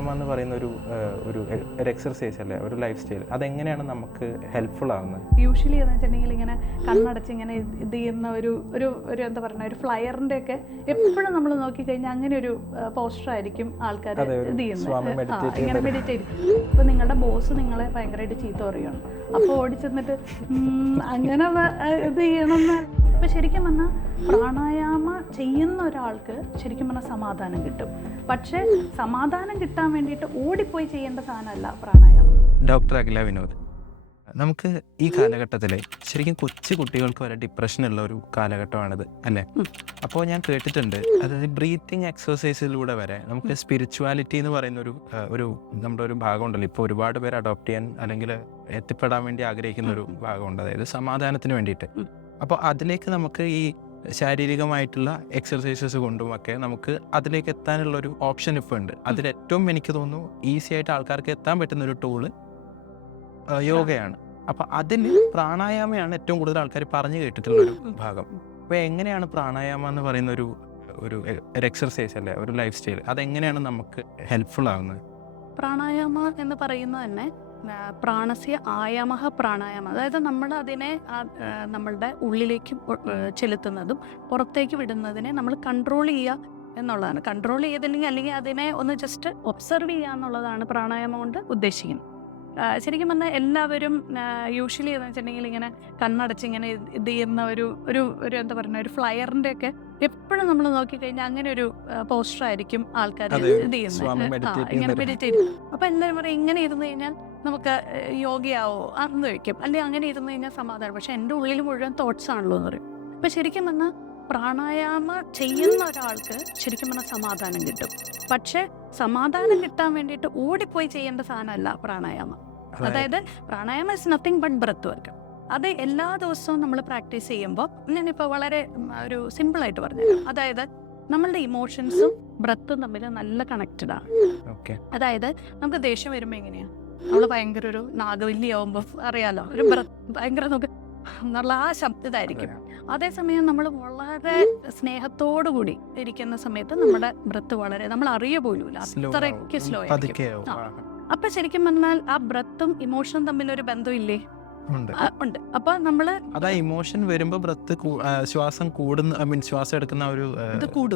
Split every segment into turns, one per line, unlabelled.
പ്രാണായാമം എന്ന് പറയുന്ന ഒരു ഒരു ഒരു എക്സർസൈസ് അല്ലേ? ഒരു ലൈഫ് സ്റ്റൈൽ അതെങ്ങനെയാണ് നമുക്ക് ഹെൽപ്ഫുൾ ആവുന്നത്?
യൂഷ്വലി എന്ന് വെച്ചിട്ടുണ്ടെങ്കിൽ ഇങ്ങനെ കണ്ണടച്ച് ഇങ്ങനെ ഇത് ചെയ്യുന്ന ഒരു ഒരു ഒരു എന്താ പറയുക ഒരു ഫ്ലയറിന്റെ ഒക്കെ എപ്പോഴും നമ്മൾ നോക്കിക്കഴിഞ്ഞാൽ അങ്ങനെ ഒരു പോസ്റ്റർ ആയിരിക്കും ആൾക്കാർ ഇത് ചെയ്യുന്നത്. ഇങ്ങനെ മെഡിറ്റേറ്റ് ഇപ്പൊ നിങ്ങളുടെ ബോസ് നിങ്ങളെ ഭയങ്കരമായിട്ട് ചീത്ത പറയുകയാണ് അപ്പോൾ ഓടിച്ചെന്നിട്ട് അങ്ങനെ ഇത് ചെയ്യണമെന്ന്. ഇപ്പൊ ശരിക്കും പറഞ്ഞാൽ പ്രാണായാമ ചെയ്യുന്ന ഒരാൾക്ക് ശരിക്കും പറഞ്ഞാൽ സമാധാനം കിട്ടും. പക്ഷേ സമാധാനം കിട്ടാൻ വേണ്ടിയിട്ട് ഓടിപ്പോയി ചെയ്യേണ്ട സാധനമല്ല പ്രാണായാമം.
ഡോക്ടർ അഖില വിനോദ് നമുക്ക് ഈ കാലഘട്ടത്തിലെ ശരിക്കും കൊച്ചു കുട്ടികൾക്ക് വരെ ഡിപ്രഷൻ ഉള്ള ഒരു കാലഘട്ടമാണിത് അല്ലേ? അപ്പോൾ ഞാൻ കേട്ടിട്ടുണ്ട് അതായത് ബ്രീത്തിങ് എക്സസൈസിലൂടെ വരെ നമുക്ക് സ്പിരിച്വാലിറ്റി എന്ന് പറയുന്ന ഒരു ഒരു നമ്മുടെ ഒരു ഭാഗം ഉണ്ടല്ലോ ഇപ്പോൾ ഒരുപാട് പേര് അഡോപ്റ്റ് ചെയ്യാൻ അല്ലെങ്കിൽ എത്തിപ്പെടാൻ വേണ്ടി ആഗ്രഹിക്കുന്ന ഒരു ഭാഗമുണ്ട്. അതായത് സമാധാനത്തിന് വേണ്ടിയിട്ട്. അപ്പോൾ അതിലേക്ക് നമുക്ക് ഈ ശാരീരികമായിട്ടുള്ള എക്സർസൈസസ് കൊണ്ടുമൊക്കെ നമുക്ക് അതിലേക്ക് എത്താനുള്ള ഒരു ഓപ്ഷൻ ഇപ്പോൾ ഉണ്ട് അതിലേറ്റവും എനിക്ക് തോന്നുന്നു ഈസി ആയിട്ട് ആൾക്കാർക്ക് എത്താൻ പറ്റുന്ന ഒരു ടൂൾ യോഗയാണ്. അപ്പം അതിൽ പ്രാണായാമയാണ് ഏറ്റവും കൂടുതൽ ആൾക്കാർ പറഞ്ഞു കേട്ടിട്ടുള്ള ഒരു ഭാഗം. അപ്പോൾ എങ്ങനെയാണ് പ്രാണായാമം എന്ന് പറയുന്ന ഒരു ഒരു ഒരു എക്സർസൈസ് അല്ലേ ഒരു ലൈഫ് സ്റ്റൈൽ അതെങ്ങനെയാണ് നമുക്ക് ഹെൽപ്ഫുൾ ആകുന്നത്
പ്രാണായാമ എന്ന് പറയുന്നത് തന്നെ പ്രാണസ്യ ആയാമഹ പ്രാണായാമം. അതായത് നമ്മൾ അതിനെ നമ്മളുടെ ഉള്ളിലേക്ക് ചെലുത്തുന്നതും പുറത്തേക്ക് വിടുന്നതിനെ നമ്മൾ കൺട്രോൾ ചെയ്യുക എന്നുള്ളതാണ്. കൺട്രോൾ ചെയ്തില്ലെങ്കിൽ അല്ലെങ്കിൽ അതിനെ ഒന്ന് ജസ്റ്റ് ഒബ്സർവ് ചെയ്യുക എന്നുള്ളതാണ് പ്രാണായാമം കൊണ്ട് ഉദ്ദേശിക്കുന്നത്. ശരിക്കും പറഞ്ഞാൽ എല്ലാവരും യൂഷ്വലി എന്ന് വെച്ചിട്ടുണ്ടെങ്കിൽ ഇങ്ങനെ കണ്ണടച്ച് ഇങ്ങനെ ഇത് ചെയ്യുന്ന ഒരു ഒരു ഒരു എന്താ പറയുക ഒരു ഫ്ലയറിന്റെ ഒക്കെ എപ്പോഴും നമ്മൾ നോക്കിക്കഴിഞ്ഞാൽ അങ്ങനെ ഒരു പോസ്റ്റർ ആയിരിക്കും ആൾക്കാർ ഇത് ചെയ്യുന്നത്. ഇങ്ങനെ മെഡിറ്റേറ്റ് അപ്പൊ എല്ലാവരും പറയും ഇങ്ങനെ ഇരുന്ന് കഴിഞ്ഞാൽ നമുക്ക് യോഗയാവോ? അന്ന് കഴിക്കും അല്ലെങ്കിൽ അങ്ങനെ ഇരുന്ന് കഴിഞ്ഞാൽ സമാധാനം. പക്ഷെ എന്റെ ഉള്ളിൽ മുഴുവൻ തോട്ട്സ് ആണല്ലോ എന്ന് പറയും. അപ്പൊ ശരിക്കും പറഞ്ഞാൽ പ്രാണായാമ ചെയ്യുന്ന ഒരാൾക്ക് ശരിക്കും പറഞ്ഞാൽ സമാധാനം കിട്ടും. പക്ഷെ സമാധാനം കിട്ടാൻ വേണ്ടിയിട്ട് ഓടിപ്പോയി ചെയ്യേണ്ട സാധനമല്ല പ്രാണായാമം. അതായത് പ്രാണായാമം is nothing but breath work അത് എല്ലാ ദിവസവും നമ്മൾ പ്രാക്ടീസ് ചെയ്യുമ്പോൾ ഞാനിപ്പോൾ വളരെ ഒരു സിമ്പിളായിട്ട് പറഞ്ഞു അതായത് നമ്മളുടെ ഇമോഷൻസും ബ്രത്തും തമ്മിൽ നല്ല കണക്റ്റഡ് ആണ്. അതായത് നമുക്ക് ദേഷ്യം വരുമ്പോൾ എങ്ങനെയാ? നമ്മൾ ഭയങ്കര ഒരു നാഗവല്ലി ആവുമ്പോൾ അറിയാലോ. ഒരു ഭയങ്കര നമുക്ക് എന്നുള്ള ആ ശബ്ദതായിരിക്കും. അതേസമയം നമ്മൾ വളരെ സ്നേഹത്തോടു കൂടി ഇരിക്കുന്ന സമയത്ത് നമ്മുടെ ബ്രത്ത് വളരെ നമ്മൾ അറിയ പോലുമില്ല അത്രയ്ക്ക് സ്ലോ ആയിരിക്കും. അപ്പൊ ശരിക്കും പറഞ്ഞാൽ ആ ബ്രത്തും ഇമോഷനും തമ്മിൽ ഒരു ബന്ധമില്ലേ?
ഉണ്ട്.
അപ്പൊ നമ്മൾ
അതാ ഇമോഷൻ വരുമ്പോ ബ്രത്ത് ശ്വാസം കൂടുന്ന ഐ മീൻ ശ്വാസം എടുക്കുന്ന ഒരു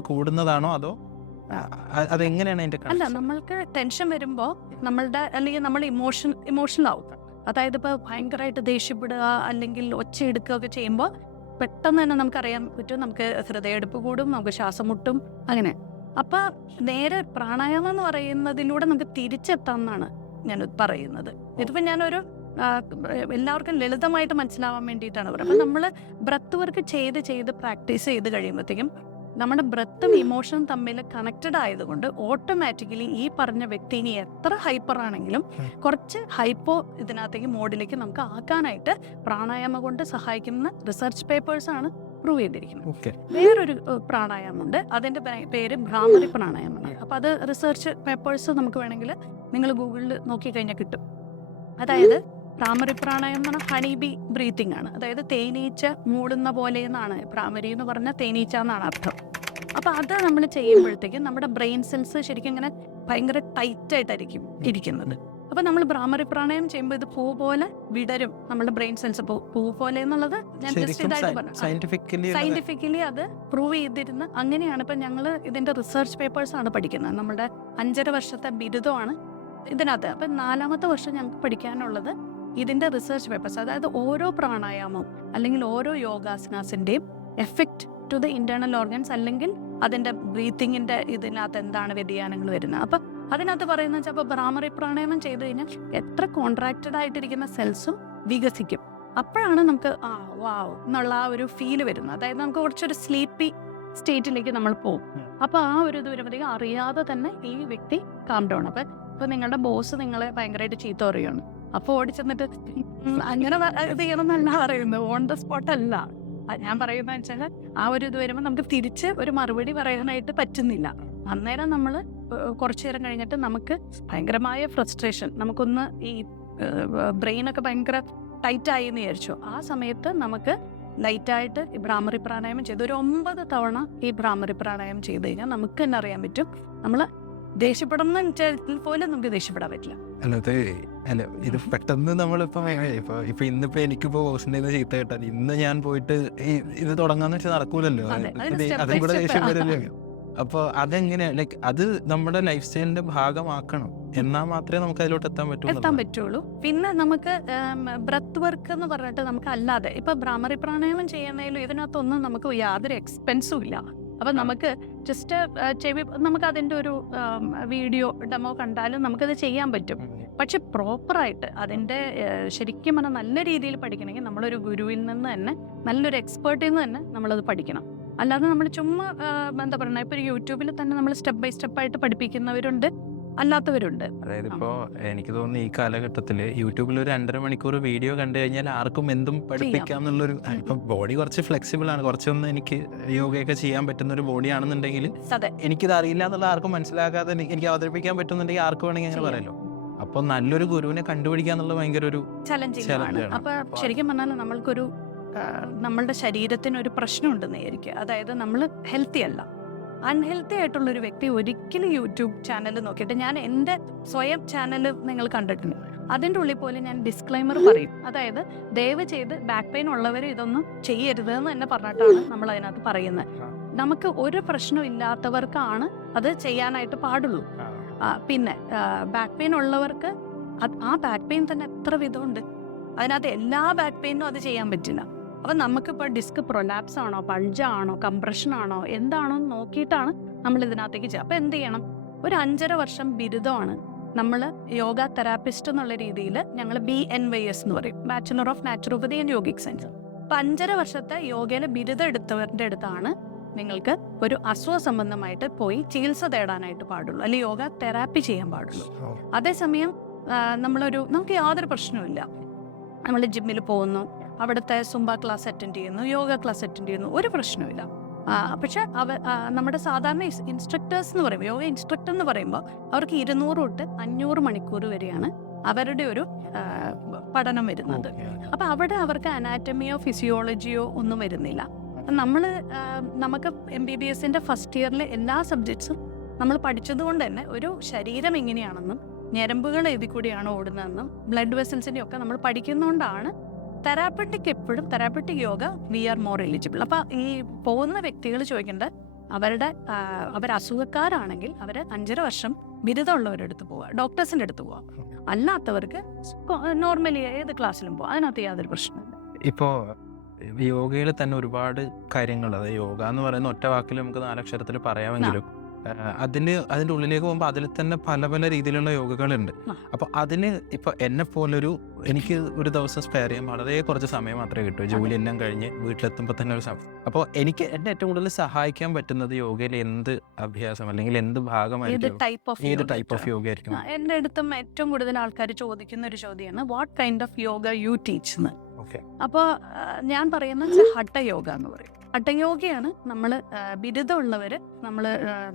കൂടുന്നതാണോ അതോ അതെങ്ങനെയാണ് അതിന്റെ
അല്ല നമ്മൾക്ക് ടെൻഷൻ വരുമ്പോൾ നമ്മളുടെ അല്ലെങ്കിൽ നമ്മൾ ഇമോഷൻ ഇമോഷണൽ ആവും. അതായത് ഇപ്പോൾ ഭയങ്കരമായിട്ട് ദേഷ്യപ്പെടുക അല്ലെങ്കിൽ ഒച്ച എടുക്കുക ഒക്കെ ചെയ്യുമ്പോൾ പെട്ടെന്ന് തന്നെ നമുക്കറിയാൻ പറ്റും നമുക്ക് ഹൃദയമെടുപ്പ് കൂടും നമുക്ക് ശ്വാസം മുട്ടും അങ്ങനെ. അപ്പൊ നേരെ പ്രാണായാമം എന്ന് പറയുന്നതിലൂടെ നമുക്ക് തിരിച്ചെത്താം എന്നാണ് ഞാൻ പറയുന്നത്. ഇതിപ്പോ ഞാനൊരു എല്ലാവർക്കും ലളിതമായിട്ട് മനസ്സിലാവാൻ വേണ്ടിയിട്ടാണ് പറയുന്നത് അപ്പൊ നമ്മൾ ബ്രത്ത് വർക്ക് ചെയ്ത് ചെയ്ത് പ്രാക്ടീസ് ചെയ്ത് കഴിയുമ്പോഴത്തേക്കും നമ്മുടെ ബ്രത്തും ഇമോഷനും തമ്മിൽ കണക്റ്റഡ് ആയതുകൊണ്ട് ഓട്ടോമാറ്റിക്കലി ഈ പറഞ്ഞ വ്യക്തി ഇനി എത്ര ഹൈപ്പർ ആണെങ്കിലും കുറച്ച് ഹൈപ്പോ ഇതിനകത്തേക്ക് മോഡിലേക്ക് നമുക്ക് ആക്കാനായിട്ട് പ്രാണായാമം കൊണ്ട് സഹായിക്കുന്ന റിസർച്ച് പേപ്പേഴ്സ് ആണ് പ്രൂവ് ചെയ്തിരിക്കുന്നത്. വേറൊരു പ്രാണായാമം ഉണ്ട് അതിന്റെ പേര് ഭ്രാമരി പ്രാണായാമമാണ് അപ്പൊ അത് റിസർച്ച് പേപ്പേഴ്സ് നമുക്ക് വേണമെങ്കിൽ നിങ്ങൾ ഗൂഗിളിൽ നോക്കിക്കഴിഞ്ഞാൽ കിട്ടും. അതായത് ഭ്രാമരി പ്രാണായം എന്ന് പറഞ്ഞാൽ ഹണി ബി ബ്രീത്തിങ് ആണ്. അതായത് തേനീച്ച മൂടുന്ന പോലെ എന്നാണ്. പ്രാമരി എന്ന് പറഞ്ഞാൽ തേനീച്ച എന്നാണ് അർത്ഥം. അപ്പൊ അത് നമ്മൾ ചെയ്യുമ്പോഴത്തേക്കും നമ്മുടെ ബ്രെയിൻ സെൽസ് ശരിക്കും ഇങ്ങനെ ഭയങ്കര ടൈറ്റായിട്ടായിരിക്കും ഇരിക്കുന്നത്. അപ്പൊ നമ്മൾ ഭ്രാമരി പ്രാണയം ചെയ്യുമ്പോൾ ഇത് പൂ പോലെ വിടരും നമ്മുടെ ബ്രെയിൻ സെൽസ് പൂ പോലെ എന്നുള്ളത് ഞാൻ ജസ്റ്റ് ഇതായിട്ട് പറഞ്ഞു.
സയന്റിഫിക്കലി
സയന്റിഫിക്കലി അത് പ്രൂവ് ചെയ്തിരുന്ന അങ്ങനെയാണ് ഇപ്പം ഞങ്ങൾ ഇതിന്റെ റിസർച്ച് പേപ്പേഴ്സ് ആണ് പഠിക്കുന്നത്. നമ്മുടെ അഞ്ചര വർഷത്തെ ബിരുദമാണ് ഇതിനകത്ത്. അപ്പം നാലാമത്തെ വർഷം ഞങ്ങൾക്ക് പഠിക്കാനുള്ളത് ഇതിന്റെ റിസർച്ച് പേപ്പേഴ്സ് അതായത് ഓരോ പ്രാണായാമം അല്ലെങ്കിൽ ഓരോ യോഗാസനാസിന്റെയും effect to the internal organs അല്ലെങ്കിൽ അതിന്റെ ബ്രീത്തിങ്ങിന്റെ ഇതിനകത്ത് എന്താണ് വ്യതിയാനങ്ങൾ വരുന്നത്. അപ്പം അതിനകത്ത് പറയുന്നത് വെച്ചാൽ അപ്പോൾ ഭ്രാമറി പ്രാണായാമം ചെയ്തു കഴിഞ്ഞാൽ എത്ര കോൺട്രാക്റ്റഡ് ആയിട്ടിരിക്കുന്ന സെൽസും വികസിക്കും. അപ്പോഴാണ് നമുക്ക് ആ വാവ് എന്നുള്ള ആ ഒരു ഫീൽ വരുന്നത്. അതായത് നമുക്ക് കുറച്ചൊരു സ്ലീപ്പി സ്റ്റേറ്റിലേക്ക് നമ്മൾ പോകും.
അപ്പോൾ
അപ്പൊ ആ ഒരു ഇത് വരുമ്പോഴത്തേക്കും അറിയാതെ തന്നെ ഈ വ്യക്തി കാം ഡൗൺ അപ്പം ഇപ്പം നിങ്ങളുടെ ബോസ് നിങ്ങളെ ഭയങ്കരമായിട്ട് ചീത്ത പറയുകയാണ് അപ്പൊ ഓടിച്ചെന്നിട്ട് അങ്ങനെ ചെയ്യണം ചെയ്യണമെന്നല്ല പറയുന്നത്. ഓൺ ദ സ്പോട്ട് അല്ല. ഞാൻ പറയുന്നത് വെച്ചാൽ ആ ഒരു ഇത് വരുമ്പോൾ നമുക്ക് തിരിച്ച് ഒരു മറുപടി പറയാനായിട്ട് പറ്റുന്നില്ല. അന്നേരം നമ്മൾ കുറച്ചു നേരം കഴിഞ്ഞിട്ട് നമുക്ക് ഭയങ്കരമായ ഫ്രസ്ട്രേഷൻ നമുക്കൊന്ന് ഈ ബ്രെയിനൊക്കെ ഭയങ്കര ടൈറ്റായി എന്ന് വിചാരിച്ചു. ആ സമയത്ത് നമുക്ക് ലൈറ്റായിട്ട് ഈ ഭ്രാമറി പ്രാണായാമം ചെയ്ത് ഒരു ഒമ്പത് തവണ ഈ ഭ്രാമറി പ്രാണായാമം ചെയ്ത് കഴിഞ്ഞാൽ നമുക്ക് തന്നെ അറിയാൻ പറ്റും. നമ്മൾ വെച്ചാൽ പോലും നമുക്ക് ദേഷ്യപ്പെടാൻ പറ്റില്ല.
അല്ല അല്ല ഇത് പെട്ടെന്ന് നമ്മളിപ്പോ ഇപ്പൊ ഇപ്പൊ ഇന്നിപ്പോ എനിക്കിപ്പോ ഹോസ്റ്റലിൽ ചീത്ത കേട്ടാൽ ഇന്ന് ഞാൻ പോയിട്ട് ഇത് തുടങ്ങാന്ന് വെച്ചാൽ നടക്കൂലല്ലോ.
അതെ,
കൂടെ ദേഷ്യം വരല്ലേ? അപ്പൊ അതെങ്ങനെ ലൈക്ക് അത് നമ്മുടെ ലൈഫ് സ്റ്റൈലിന്റെ ഭാഗമാക്കണം. എന്നാ മാത്രമേ നമുക്ക് അതിലോട്ട് എത്താൻ പറ്റൂ
എത്താൻ പറ്റുള്ളൂ. പിന്നെ നമുക്ക് ബ്രത്ത് വർക്ക് എന്ന് പറഞ്ഞിട്ട് നമുക്ക് അല്ലാതെ ഇപ്പൊ ഭ്രാമറി പ്രാണായാമം ചെയ്യുന്നതിലും ഇതിനകത്തൊന്നും നമുക്ക് യാതൊരു എക്സ്പെൻസും ഇല്ല. അപ്പൊ നമുക്ക് ജസ്റ്റ് ചെവി നമുക്ക് അതിന്റെ ഒരു വീഡിയോ ഡെമോ കണ്ടാലും നമുക്കത് ചെയ്യാൻ പറ്റും. പക്ഷെ പ്രോപ്പറായിട്ട് അതിന്റെ ശരിക്കും പറഞ്ഞാൽ നല്ല രീതിയിൽ പഠിക്കണമെങ്കിൽ നമ്മളൊരു ഗുരുവിൽ നിന്ന് തന്നെ നല്ലൊരു എക്സ്പേർട്ടിൽ നിന്ന് തന്നെ നമ്മളത് പഠിക്കണം. അല്ലാതെ നമ്മൾ ചുമ്മാ എന്താ പറയുക ഇപ്പോൾ യൂട്യൂബിൽ തന്നെ നമ്മൾ സ്റ്റെപ്പ് ബൈ സ്റ്റെപ്പായിട്ട് പഠിപ്പിക്കുന്നവരുണ്ട്. അല്ലാത്തവരുണ്ട്.
അതായത് ഇപ്പോ എനിക്ക് തോന്നുന്നു ഈ കാലഘട്ടത്തിൽ യൂട്യൂബിൽ ഒരു രണ്ടര മണിക്കൂർ വീഡിയോ കണ്ടു കഴിഞ്ഞാൽ ആർക്കും എന്തും പഠിപ്പിക്കാം എന്നുള്ളൊരു. ഇപ്പൊ ബോഡി കുറച്ച് ഫ്ലെക്സിബിൾ ആണ്. കുറച്ചൊന്നും എനിക്ക് യോഗയൊക്കെ ചെയ്യാൻ പറ്റുന്ന ഒരു ബോഡി ആണെന്നുണ്ടെങ്കിൽ എനിക്കിത് അറിയില്ല എന്നുള്ള ആർക്കും മനസ്സിലാക്കാതെ എനിക്ക് അവതരിപ്പിക്കാൻ പറ്റുന്നുണ്ടെങ്കിൽ ആർക്ക് വേണമെങ്കിൽ അങ്ങനെ. പറയാലോ. അപ്പൊ നല്ലൊരു ഗുരുവിനെ കണ്ടുപിടിക്കുക എന്നുള്ള ഭയങ്കര ഒരു
ചലഞ്ചിങ് അപ്പൊ ശരിക്കും പറഞ്ഞാൽ നമ്മൾക്കൊരു നമ്മളുടെ ശരീരത്തിന് ഒരു പ്രശ്നം ഉണ്ടെന്ന് വിചാരിക്കുക അതായത് നമ്മൾ ഹെൽത്തി അല്ല. അൺഹെൽത്തി ആയിട്ടുള്ള ഒരു വ്യക്തി ഒരിക്കലും യൂട്യൂബ് ചാനൽ നോക്കിയിട്ട് ഞാൻ എന്റെ സ്വയം ചാനൽ നിങ്ങൾ കണ്ടിട്ടുണ്ട്. അതിന്റെ ഉള്ളിൽ പോലും ഞാൻ ഡിസ്ക്ലൈമർ പറയും. അതായത് ദയവ് ചെയ്ത് ബാക്ക് പെയിൻ ഉള്ളവർ ഇതൊന്നും ചെയ്യരുത് എന്ന് തന്നെ പറഞ്ഞിട്ടാണ് നമ്മൾ അതിനകത്ത് പറയുന്നത്. നമുക്ക് ഒരു പ്രശ്നം ഇല്ലാത്തവർക്കാണ് അത് ചെയ്യാനായിട്ട് പാടുള്ളൂ. പിന്നെ ബാക്ക് പെയിൻ ഉള്ളവർക്ക് ആ ബാക്ക് പെയിൻ തന്നെ എത്ര വിധമുണ്ട്? അതിനകത്ത് എല്ലാ ബാക്ക് പെയിനും അത് ചെയ്യാൻ പറ്റില്ല. അപ്പം നമുക്കിപ്പോൾ ഡിസ്ക് പ്രൊലാപ്സ് ആണോ പൾജാണോ കംപ്രഷനാണോ എന്താണോ എന്ന് നോക്കിയിട്ടാണ് നമ്മൾ ഇതിനകത്തേക്ക് ചെയ്യുക. അപ്പോൾ എന്ത് ചെയ്യണം? ഒരു അഞ്ചര വർഷം ബിരുദമാണ് നമ്മൾ യോഗ തെറാപ്പിസ്റ്റ് എന്നുള്ള രീതിയിൽ ഞങ്ങൾ ബി എൻ വൈ എസ് എന്ന് പറയും. Bachelor of naturopathy and yogic science അപ്പം അഞ്ചര വർഷത്തെ യോഗയിലെ ബിരുദം എടുത്തവരുടെ അടുത്താണ് നിങ്ങൾക്ക് ഒരു അസുഖ സംബന്ധമായിട്ട് പോയി ചികിത്സ തേടാനായിട്ട് പാടുള്ളൂ. അല്ലെങ്കിൽ യോഗ തെറാപ്പി ചെയ്യാൻ പാടുള്ളൂ. അതേസമയം നമ്മളൊരു നമുക്ക് യാതൊരു പ്രശ്നവുമില്ല. നമ്മൾ ജിമ്മിൽ പോകുന്നു. അവിടുത്തെ സുംബ ക്ലാസ് അറ്റൻഡ് ചെയ്യുന്നു യോഗ ക്ലാസ് അറ്റൻഡ് ചെയ്യുന്നു ഒരു പ്രശ്നവുമില്ല ആ, പക്ഷെ അവ നമ്മുടെ സാധാരണ ഇൻസ്ട്രക്ടേഴ്സ് എന്ന് പറയുമ്പോൾ യോഗ ഇൻസ്ട്രക്ടർ എന്ന് പറയുമ്പോൾ അവർക്ക് ഇരുന്നൂറ് തൊട്ട് അഞ്ഞൂറ് മണിക്കൂർ വരെയാണ് അവരുടെ ഒരു പഠനം വരുന്നത്. അപ്പം അവിടെ അവർക്ക് അനാറ്റമിയോ ഫിസിയോളജിയോ ഒന്നും വരുന്നില്ല. നമ്മൾ നമുക്ക് എം ബി ബി എസിന്റെ ഫസ്റ്റ് ഇയറിലെ എല്ലാ സബ്ജക്ട്സും നമ്മൾ പഠിച്ചതുകൊണ്ട് തന്നെ ഒരു ശരീരം എങ്ങനെയാണെന്നും ഞരമ്പുകൾ എഴുതി കൂടിയാണ് ഓടുന്നതെന്നും ബ്ലഡ് വെസൽസിന്റെ ഒക്കെ നമ്മൾ പഠിക്കുന്നതുകൊണ്ടാണ് തെറാപ്പറ്റിക് എപ്പോഴും therapeutic yoga we are more eligible അപ്പോൾ ഈ പോകുന്ന വ്യക്തികൾ ചോദിക്കേണ്ട അവരുടെ അവർ അസുഖക്കാരാണെങ്കിൽ അവർ അഞ്ചര വർഷം ബിരുദമുള്ളവരുടെ അടുത്ത് പോവുക ഡോക്ടേഴ്സിന്റെ അടുത്ത് പോവുക. അല്ലാത്തവർക്ക് നോർമലി ഏത് ക്ലാസ്സിലും പോവാം അതിനകത്ത് യാതൊരു പ്രശ്നമില്ല
ഇപ്പോ യോഗയിൽ തന്നെ ഒരുപാട് കാര്യങ്ങൾ അതായത് യോഗ എന്ന് പറയുന്ന ഒറ്റ വാക്കിൽ നമുക്ക് നാലക്ഷരത്തിൽ പറയാമെങ്കിലും അതിന് അതിന്റെ ഉള്ളിലേക്ക് പോകുമ്പോൾ അതിൽ തന്നെ പല പല രീതിയിലുള്ള യോഗകളുണ്ട്.
അപ്പോൾ
അപ്പൊ അതിന് ഇപ്പൊ എന്നെ പോലൊരു എനിക്ക് ഒരു ദിവസം സ്പെയർ ചെയ്യാൻ വളരെ കുറച്ച് സമയം മാത്രമേ കിട്ടൂ. ജോലി എല്ലാം കഴിഞ്ഞ് വീട്ടിലെത്തുമ്പോൾ തന്നെ ഒരു സമയം അപ്പോൾ എനിക്ക് എന്നെ ഏറ്റവും കൂടുതൽ സഹായിക്കാൻ പറ്റുന്നത് യോഗയിൽ എന്ത് അഭ്യാസം അല്ലെങ്കിൽ എന്ത് ഭാഗമായിരിക്കും? ഏത് ടൈപ്പ് ഓഫ് യോഗ ആയിരിക്കും
എന്റെ അടുത്തും ഏറ്റവും കൂടുതൽ ആൾക്കാർ ചോദിക്കുന്ന ഒരു ചോദ്യമാണ് what kind of yoga you teach എന്ന് അപ്പോൾ ഞാൻ പറയുന്നത് ഹഠയോഗ എന്ന് പറയും. ഹഠയോഗയാണ് നമ്മൾ ബിരുദമുള്ളവർ നമ്മൾ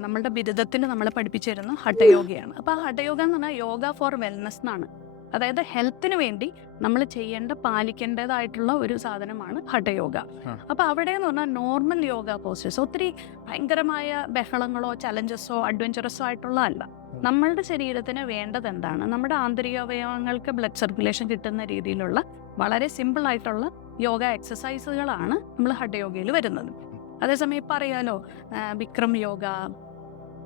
നമ്മളുടെ ബിരുദത്തിന് നമ്മളെ പഠിപ്പിച്ചു തരുന്ന ഹഠയോഗയാണ്. അപ്പോൾ ആ ഹഠയോഗ എന്ന് പറഞ്ഞാൽ യോഗ ഫോർ വെൽനസ് എന്നാണ്. അതായത് ഹെൽത്തിന് വേണ്ടി നമ്മൾ ചെയ്യേണ്ട പാലിക്കേണ്ടതായിട്ടുള്ള ഒരു സാധനമാണ് ഹഠയോഗ. അപ്പോൾ അവിടെ എന്ന് പറഞ്ഞാൽ നോർമൽ യോഗ പോസ്റ്റേഴ്സ് ഒത്തിരി ഭയങ്കരമായ ബഹളങ്ങളോ ചലഞ്ചസോ അഡ്വഞ്ചറസോ ആയിട്ടുള്ള അല്ല. നമ്മളുടെ ശരീരത്തിന് വേണ്ടത് എന്താണ്? നമ്മുടെ ആന്തരിക അവയവങ്ങൾക്ക് ബ്ലഡ് സർക്കുലേഷൻ കിട്ടുന്ന രീതിയിലുള്ള വളരെ സിമ്പിൾ ആയിട്ടുള്ള യോഗ എക്സസൈസുകളാണ് നമ്മൾ ഹഠയോഗയിൽ വരുന്നത്. അതേസമയം ഇപ്പം അറിയാലോ വിക്രം യോഗ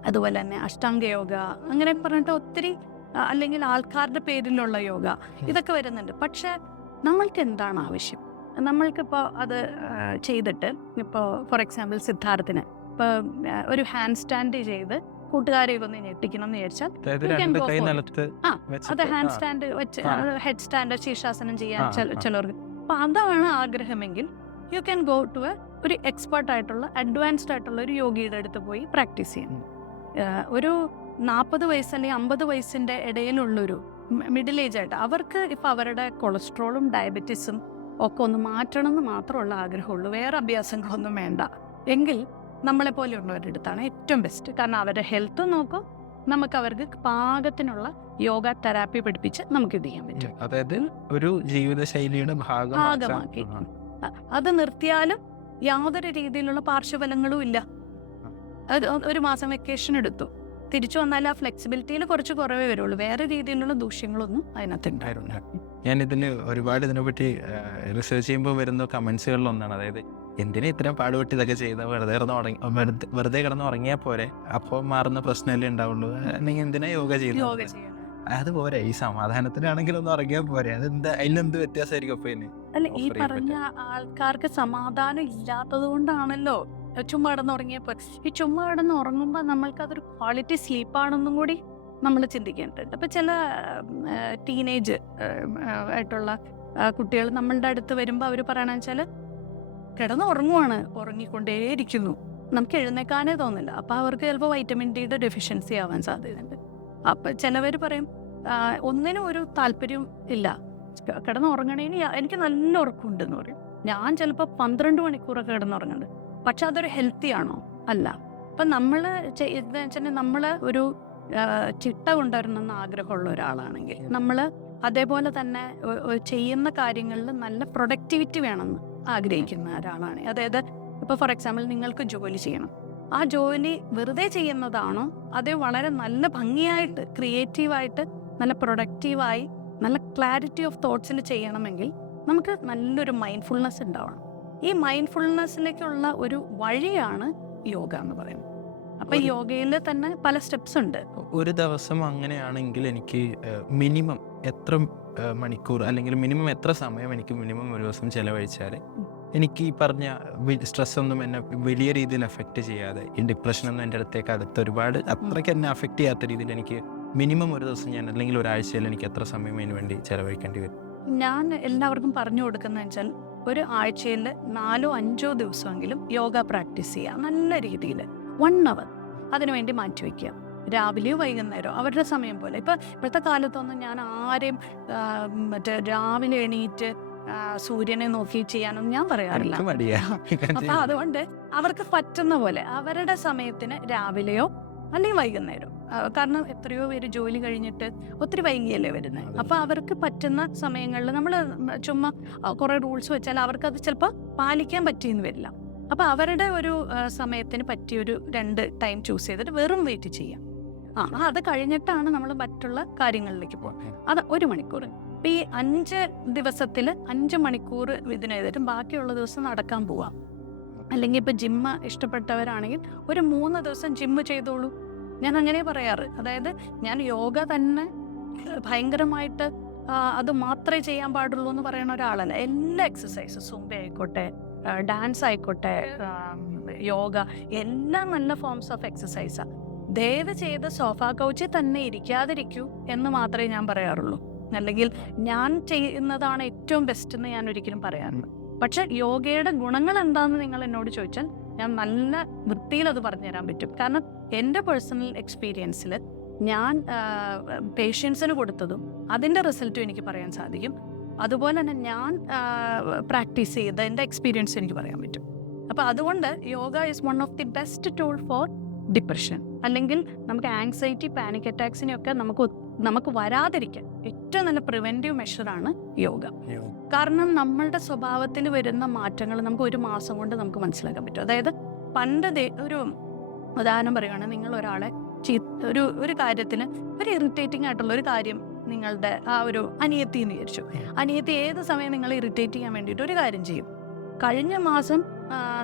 അതുപോലെ തന്നെ അഷ്ടാംഗ യോഗ അങ്ങനെ പറഞ്ഞിട്ട് ഒത്തിരി അല്ലെങ്കിൽ ആൾക്കാരുടെ പേരിലുള്ള യോഗ ഇതൊക്കെ വരുന്നുണ്ട്. പക്ഷെ നമ്മൾക്ക് എന്താണ് ആവശ്യം? നമ്മൾക്കിപ്പോൾ അത് ചെയ്തിട്ട് ഇപ്പോൾ ഫോർ എക്സാമ്പിൾ സിദ്ധാർത്ഥിന് ഇപ്പോൾ ഒരു ഹാൻഡ് സ്റ്റാൻഡ് ചെയ്ത് കൂട്ടുകാരെ ഒന്ന് ഞെട്ടിക്കണം എന്ന് വിചാരിച്ചാൽ ആ, അത് ഹാൻഡ് സ്റ്റാൻഡ് വെച്ച് ഹെഡ് സ്റ്റാൻഡ് ശീർഷാസനം ചെയ്യാൻ ചിലർക്ക് അപ്പൊ അതാണ് ആഗ്രഹമെങ്കിൽ you can go to a ഒരു എക്സ്പേർട്ട് ആയിട്ടുള്ള അഡ്വാൻസ്ഡ് ആയിട്ടുള്ള ഒരു യോഗിയുടെ അടുത്ത് പോയി പ്രാക്ടീസ് ചെയ്യാം ഒരു നാൽപ്പത് വയസ്സ് അല്ലെങ്കിൽ അമ്പത് വയസ്സിന്റെ ഇടയിലുള്ളൊരു മിഡിൽ ഏജ് ആയിട്ട് അവർക്ക് ഇപ്പൊ അവരുടെ കൊളസ്ട്രോളും ഡയബറ്റീസും ഒക്കെ ഒന്ന് മാറ്റണം എന്ന് മാത്രമുള്ള ആഗ്രഹമുള്ളൂ. വേറെ അഭ്യാസങ്ങളൊന്നും വേണ്ട. എങ്കിൽ നമ്മളെ പോലെയുള്ളവരുടെ അടുത്താണ് ഏറ്റവും ബെസ്റ്റ് കാരണം അവരുടെ ഹെൽത്ത് നോക്കും നമുക്ക് അവർക്ക് പാകത്തിനുള്ള യോഗ തെറാപ്പി പഠിപ്പിച്ച് നമുക്ക് ഇത് ചെയ്യാൻ പറ്റും.
അതായത് ഒരു ജീവിതശൈലിയുടെ ഭാഗം
ഭാഗമാക്കി. അത് നിർത്തിയാലും യാതൊരു രീതിയിലുള്ള പാർശ്വഫലങ്ങളും ഇല്ല. അത് ഒരു മാസം വെക്കേഷൻ എടുത്തു. തിരിച്ചു വന്നാൽ ആ ഫ്ലെക്സിബിലിറ്റിയിൽ കുറച്ച് കുറവേ വരുള്ളൂ. വേറെ രീതിയിലുള്ള ദൂഷ്യങ്ങളൊന്നും അതിനകത്ത് ഉണ്ടായിരുന്നു
ഞാൻ ഇതിന് ഒരുപാട് ഇതിനെപ്പറ്റി റിസർച്ച് ചെയ്യുമ്പോൾ വരുന്ന കമൻസുകളിൽ ഒന്നാണ്. അതായത് എന്തിനാ ഇത്രയും പാടുപെട്ട് ഇതൊക്കെ ചെയ്ത വെറുതെ കിടന്ന് ഉറങ്ങി വെറുതെ വെറുതെ കിടന്ന് ഉറങ്ങിയാൽ പോരെ? അപ്പോൾ മാറുന്ന പ്രശ്നമല്ലേ ഉണ്ടാവുള്ളൂ. അല്ലെങ്കിൽ എന്തിനാ യോഗ ചെയ്യുന്നത് അത് പോരെ ഈ സമാധാനത്തിനാണെങ്കിലും ഒന്ന് ഉറങ്ങിയാൽ പോരെ. അതെന്താ അതിലെന്ത് വ്യത്യാസമായിരിക്കും അപ്പൊ
അല്ല ഈ പറഞ്ഞ ആൾക്കാർക്ക് സമാധാനം ഇല്ലാത്തത് കൊണ്ടാണല്ലോ ചുമ്മാ ഈ ചുമ്മാ കിടന്ന് ഉറങ്ങുമ്പോൾ നമ്മൾക്ക് അതൊരു ക്വാളിറ്റി സ്ലീപ്പാണെന്നും കൂടി നമ്മൾ ചിന്തിക്കേണ്ടത് അപ്പോൾ ചില ടീനേജ് ആയിട്ടുള്ള കുട്ടികൾ നമ്മളുടെ അടുത്ത് വരുമ്പോൾ അവർ പറയണമെന്ന് വെച്ചാൽ കിടന്ന് ഉറങ്ങുവാണ് ഉറങ്ങിക്കൊണ്ടേയിരിക്കുന്നു. നമുക്ക് എഴുന്നേക്കാനേ തോന്നില്ല. അപ്പോൾ അവർക്ക് ചിലപ്പോൾ വൈറ്റമിൻ ഡിയുടെ ഡെഫിഷ്യൻസി ആവാൻ സാധ്യതയുണ്ട്. അപ്പം ചിലവർ പറയും "ആ, ഒന്നിനും ഒരു താല്പര്യം ഇല്ല. കിടന്നുറങ്ങണേന് എനിക്ക് നല്ല ഉറക്കമുണ്ടെന്ന് പറയും. ഞാൻ ചിലപ്പോൾ പന്ത്രണ്ട് മണിക്കൂറൊക്കെ കിടന്നുറങ്ങുന്നുണ്ട്. പക്ഷെ അതൊരു ഹെൽത്തി ആണോ? അല്ല. അപ്പം നമ്മൾ വെച്ചാൽ നമ്മൾ ഒരു ചിട്ട കൊണ്ടുവരണമെന്ന് ആഗ്രഹമുള്ള ഒരാളാണെങ്കിൽ നമ്മൾ അതേപോലെ തന്നെ ചെയ്യുന്ന കാര്യങ്ങളിൽ നല്ല പ്രൊഡക്ടിവിറ്റി വേണമെന്ന് ആഗ്രഹിക്കുന്ന ഒരാളാണ്. അതായത് ഇപ്പോൾ ഫോർ എക്സാമ്പിൾ നിങ്ങൾക്ക് ജോലി ചെയ്യണം. ആ ജോലി വെറുതെ ചെയ്യുന്നതാണോ? അതേ വളരെ നല്ല ഭംഗിയായിട്ട് ക്രിയേറ്റീവായിട്ട് നല്ല പ്രൊഡക്റ്റീവായി നല്ല ക്ലാരിറ്റി ഓഫ് തോട്ട്സിൽ ചെയ്യണമെങ്കിൽ നമുക്ക് നല്ലൊരു മൈൻഡ്ഫുൾനെസ് ഉണ്ടാവണം. ഈ മൈൻഡ്ഫുൾനെസ്സിലേക്കുള്ള ഒരു വഴിയാണ് യോഗ എന്ന് പറയുന്നത്. അപ്പൊ യോഗയിൽ തന്നെ പല സ്റ്റെപ്സ് ഉണ്ട്.
ഒരു ദിവസം അങ്ങനെയാണെങ്കിൽ എനിക്ക് മിനിമം എത്ര മണിക്കൂർ അല്ലെങ്കിൽ മിനിമം എത്ര സമയം എനിക്ക് മിനിമം ഒരു ദിവസം ചെലവഴിച്ചാൽ എനിക്ക് ഈ പറഞ്ഞ സ്ട്രെസ് ഒന്നും എന്നെ വലിയ രീതിയിൽ എഫക്റ്റ് ചെയ്യാതെ ഈ ഡിപ്രഷനൊന്നും എന്റെ അടുത്തേക്ക് അടുത്ത് ഒരുപാട് അത്രയ്ക്ക് എന്നെ അഫക്റ്റ് ചെയ്യാത്ത രീതിയിൽ എനിക്ക് മിനിമം ഒരു ദിവസം ഞാൻ അല്ലെങ്കിൽ ഒരാഴ്ചയിൽ എനിക്ക് എത്ര സമയം അതിന് വേണ്ടി ചെലവഴിക്കേണ്ടി വരും?
ഞാൻ എല്ലാവർക്കും പറഞ്ഞു കൊടുക്കുന്ന വെച്ചാൽ ഒരു ആഴ്ചയിൽ നാലോ അഞ്ചോ ദിവസമെങ്കിലും യോഗ പ്രാക്ടീസ് ചെയ്യുക നല്ല രീതിയിൽ. One hour. അതിനുവേണ്ടി മാറ്റിവെക്കുക രാവിലെയോ വൈകുന്നേരമോ അവരുടെ സമയം പോലെ. ഇപ്പം ഇപ്പോഴത്തെ കാലത്തൊന്നും ഞാൻ ആരെയും മറ്റേ രാവിലെ എണീറ്റ് സൂര്യനെ നോക്കി ചെയ്യാനൊന്നും ഞാൻ പറയാറില്ല. അപ്പൊ അതുകൊണ്ട് അവർക്ക് പറ്റുന്ന പോലെ അവരുടെ സമയത്തിന് രാവിലെയോ അല്ലെങ്കിൽ വൈകുന്നേരം കാരണം എത്രയോ പേര് ജോലി കഴിഞ്ഞിട്ട് ഒത്തിരി വൈകിയല്ലേ വരുന്നത്.
അപ്പോൾ
അപ്പൊ അവർക്ക് പറ്റുന്ന സമയങ്ങളിൽ നമ്മൾ ചുമ്മാ കുറെ റൂൾസ് വെച്ചാൽ അവർക്ക് അത് ചിലപ്പോൾ പാലിക്കാൻ പറ്റിയെന്ന് വരില്ല. അപ്പൊ അവരുടെ ഒരു സമയത്തിന് പറ്റിയൊരു രണ്ട് ടൈം ചൂസ് ചെയ്തിട്ട് വെറും വെയിറ്റ് ചെയ്യാം. ആ അത് കഴിഞ്ഞിട്ടാണ് നമ്മൾ മറ്റുള്ള കാര്യങ്ങളിലേക്ക് പോകുന്നത് അത് ഒരു മണിക്കൂർ ഇപ്പം ഈ അഞ്ച് ദിവസത്തിൽ അഞ്ച് മണിക്കൂർ ഇതിന് ചെയ്തിട്ട് ബാക്കിയുള്ള ദിവസം നടക്കാൻ പോവാം. അല്ലെങ്കിൽ ഇപ്പം ജിമ്മ ഇഷ്ടപ്പെട്ടവരാണെങ്കിൽ ഒരു മൂന്ന് ദിവസം ജിമ്മ് ചെയ്തോളൂ. ഞാൻ അങ്ങനെ പറയാറ്. അതായത് ഞാൻ യോഗ തന്നെ ഭയങ്കരമായിട്ട് അത് മാത്രമേ ചെയ്യാൻ പാടുള്ളൂ എന്ന് പറയുന്ന ഒരാളല്ല. എല്ലാ എക്സസൈസും സുംബ ആയിക്കോട്ടെ ഡാൻസ് ആയിക്കോട്ടെ യോഗ എല്ലാം നല്ല ഫോംസ് ഓഫ് എക്സസൈസാണ് ദയവ് ചെയ്ത് സോഫ കൗച്ചിൽ തന്നെ ഇരിക്കാതിരിക്കൂ എന്ന് മാത്രമേ ഞാൻ പറയാറുള്ളൂ. അല്ലെങ്കിൽ ഞാൻ ചെയ്യുന്നതാണ് ഏറ്റവും ബെസ്റ്റ് എന്ന് ഞാൻ ഒരിക്കലും പറയാറില്ല. പക്ഷെ യോഗയുടെ ഗുണങ്ങൾ എന്താണെന്ന് നിങ്ങൾ എന്നോട് ചോദിച്ചാൽ ഞാൻ നല്ല വൃത്തിയിൽ അത് പറഞ്ഞുതരാൻ പറ്റും. കാരണം എന്റെ പേഴ്സണൽ എക്സ്പീരിയൻസിൽ ഞാൻ പേഷ്യൻസിന് കൊടുത്തതും അതിന്റെ റിസൾട്ടും എനിക്ക് പറയാൻ സാധിക്കും. അതുപോലെ തന്നെ ഞാൻ പ്രാക്ടീസ് ചെയ്ത എന്റെ എക്സ്പീരിയൻസ് എനിക്ക് പറയാൻ പറ്റും. അപ്പോൾ അതുകൊണ്ട് yoga is one of the best tool for depression അല്ലെങ്കിൽ നമുക്ക് ആങ്സൈറ്റി പാനിക് അറ്റാക്സിനെയൊക്കെ നമുക്ക് നമുക്ക് വരാതിരിക്കാൻ ഏറ്റവും നല്ല പ്രിവെന്റീവ് മെഷറാണ് യോഗ. കാരണം നമ്മളുടെ സ്വഭാവത്തിൽ വരുന്ന മാറ്റങ്ങൾ നമുക്ക് ഒരു മാസം കൊണ്ട് നമുക്ക് മനസ്സിലാക്കാൻ പറ്റും. അതായത് പണ്ട് ഒരു ഉദാഹരണം പറയുകയാണെങ്കിൽ നിങ്ങൾ ഒരാളെ ചീ ഒരു ഒരു കാര്യത്തിന് ഒരു ഇറിറ്റേറ്റിംഗ് ആയിട്ടുള്ള ഒരു കാര്യം നിങ്ങളുടെ ആ ഒരു അനിയത്തി എന്ന് വിചാരിച്ചു. അനിയത്തി ഏത് സമയം നിങ്ങൾ ഇറിറ്റേറ്റ് ചെയ്യാൻ വേണ്ടിയിട്ട് ഒരു കാര്യം ചെയ്യും? കഴിഞ്ഞ മാസം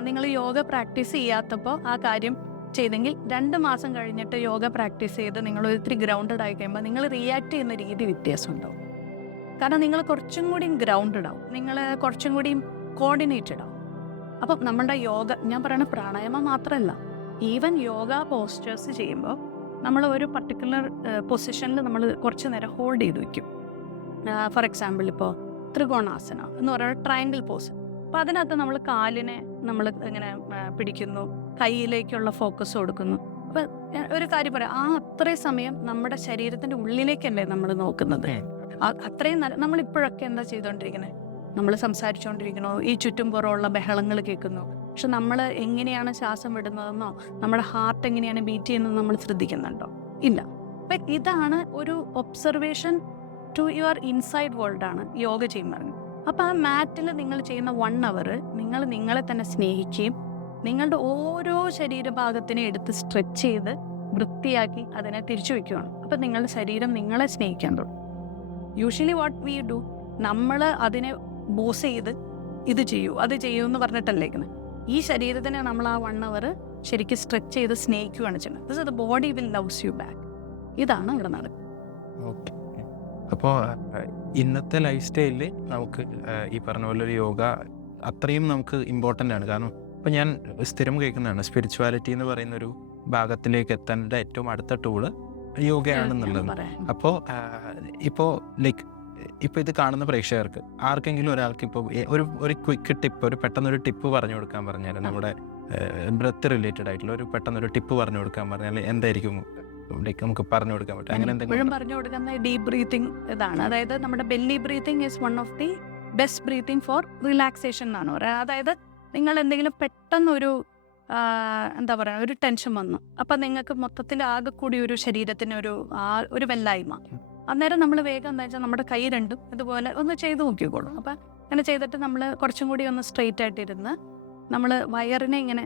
നിങ്ങൾ യോഗ പ്രാക്ടീസ് ചെയ്യാത്തപ്പോൾ ആ കാര്യം ചെയ്തെങ്കിൽ രണ്ട് മാസം കഴിഞ്ഞിട്ട് യോഗ പ്രാക്ടീസ് ചെയ്ത് നിങ്ങൾ ഒത്തിരി ഗ്രൗണ്ടഡ് ആയി കഴിയുമ്പോൾ നിങ്ങൾ റിയാക്ട് ചെയ്യുന്ന രീതി വ്യത്യാസം ഉണ്ടാവും കാരണം നിങ്ങൾ കുറച്ചും കൂടിയും ഗ്രൗണ്ടഡ് ആവും. നിങ്ങൾ കുറച്ചും കൂടിയും കോർഡിനേറ്റഡ് ആവും. അപ്പം നമ്മുടെ യോഗ ഞാൻ പറയുന്ന പ്രാണായാമം മാത്രമല്ല ഈവൻ യോഗ പോസ്റ്റേഴ്സ് ചെയ്യുമ്പോൾ നമ്മൾ ഒരു പർട്ടിക്കുലർ പൊസിഷനിൽ നമ്മൾ കുറച്ച് നേരം ഹോൾഡ് ചെയ്ത് വയ്ക്കും ഫോർ എക്സാമ്പിൾ ഇപ്പോൾ ത്രികോണാസനം എന്ന് പറയുന്ന ട്രയാങ്കിൾ പോസ് അപ്പോൾ അതിനകത്ത് നമ്മൾ കാലിനെ നമ്മൾ ഇങ്ങനെ പിടിക്കുന്നു കയ്യിലേക്കുള്ള ഫോക്കസ് കൊടുക്കുന്നു. അപ്പം ഒരു കാര്യം പറയാം ആ അത്രയും സമയം നമ്മുടെ ശരീരത്തിന്റെ ഉള്ളിലേക്കല്ലേ നമ്മൾ നോക്കുന്നത്? അത്രയും നല്ല നമ്മളിപ്പോഴൊക്കെ എന്താ ചെയ്തുകൊണ്ടിരിക്കുന്നത് നമ്മൾ സംസാരിച്ചുകൊണ്ടിരിക്കണോ ഈ ചുറ്റും പുറമുള്ള ബഹളങ്ങൾ കേൾക്കുന്നു പക്ഷെ നമ്മൾ എങ്ങനെയാണ് ശ്വാസം വിടുന്നതെന്നോ നമ്മുടെ ഹാർട്ട് എങ്ങനെയാണ് ബീറ്റ് ചെയ്യുന്നതെന്ന് നമ്മൾ ശ്രദ്ധിക്കുന്നുണ്ടോ? ഇല്ല. അപ്പം ഇതാണ് ഒരു observation to your inside world ആണ് യോഗ ചെയ്യുന്നത്. അപ്പം ആ മാറ്റിൽ നിങ്ങൾ ചെയ്യുന്ന വൺ അവർ നിങ്ങൾ നിങ്ങളെ തന്നെ സ്നേഹിക്കുകയും നിങ്ങളുടെ ഓരോ ശരീരഭാഗത്തിനെ എടുത്ത് സ്ട്രെച്ച് ചെയ്ത് വൃത്തിയാക്കി അതിനെ തിരിച്ചു വയ്ക്കുകയാണ്. അപ്പം നിങ്ങളുടെ ശരീരം നിങ്ങളെ സ്നേഹിക്കാൻ തുടങ്ങും. യൂഷ്വലി വാട്ട് വി ഡു നമ്മൾ അതിനെ ബോസ് ചെയ്ത് ഇത് ചെയ്യൂ അത് ചെയ്യൂ എന്ന് പറഞ്ഞിട്ടല്ലേക്കുന്നത് ഈ ശരീരത്തിനെ നമ്മൾ ആ വൺ അവർ ശരിക്കും സ്ട്രെച്ച് ചെയ്ത് സ്നേഹിക്കുകയാണ് ചെയ്യുന്നത്. This the body will loves you back ഇതാണ് ഇവിടെ നടക്കുന്നത്.
ഓക്കെ അപ്പോൾ ഇന്നത്തെ ലൈഫ് സ്റ്റൈലിൽ നമുക്ക് ഈ പറഞ്ഞ പോലെ ഒരു യോഗ അത്രയും നമുക്ക് ഇമ്പോർട്ടന്റ് ആണ്. കാരണം ഇപ്പം ഞാൻ സ്ഥിരം കേൾക്കുന്നതാണ്. സ്പിരിച്വാലിറ്റി എന്ന് പറയുന്ന ഒരു ഭാഗത്തിലേക്ക് എത്താനുള്ള ഏറ്റവും അടുത്ത ടൂൾ യോഗയാണെന്നുള്ളത്. അപ്പോൾ ഇപ്പോൾ ലൈക്ക് ഇപ്പോൾ ഇത് കാണുന്ന പ്രേക്ഷകർക്ക് ആർക്കെങ്കിലും ഒരാൾക്ക് ഇപ്പോൾ ഒരു ഒരു ക്വിക്ക് ടിപ്പ് ഒരു പെട്ടെന്നൊരു ടിപ്പ് പറഞ്ഞു കൊടുക്കാൻ പറഞ്ഞാൽ നമ്മുടെ ബ്രത്ത് റിലേറ്റഡ് ആയിട്ടുള്ള ഒരു പെട്ടെന്നൊരു ടിപ്പ് പറഞ്ഞു കൊടുക്കാൻ പറഞ്ഞാൽ എന്തായിരിക്കും? നമുക്ക് പറഞ്ഞു കൊടുക്കാൻ പറ്റും. അങ്ങനെ എന്തെങ്കിലും
പറഞ്ഞു കൊടുക്കുന്ന ഡീപ് ബ്രീത്തിങ് ഇതാണ്. അതായത് നമ്മുടെ belly breathing is one of the best breathing for relaxation എന്നാണ് പറയുക. അതായത് നിങ്ങൾ എന്തെങ്കിലും പെട്ടെന്നൊരു ഒരു എന്താ പറയുക ഒരു ടെൻഷൻ വന്നു. അപ്പം നിങ്ങൾക്ക് മൊത്തത്തിൽ ആകെ കൂടി ഒരു ശരീരത്തിന് ഒരു ഒരു വെല്ലായ്മ. അന്നേരം നമ്മൾ വേഗം എന്താ വെച്ചാൽ നമ്മുടെ കൈ രണ്ടും ഇതുപോലെ ഒന്ന് ചെയ്ത് നോക്കിക്കോളും. അപ്പം അങ്ങനെ ചെയ്തിട്ട് നമ്മൾ കുറച്ചും കൂടി ഒന്ന് സ്ട്രെയിറ്റ് ആയിട്ടിരുന്ന് നമ്മൾ വയറിനെ ഇങ്ങനെ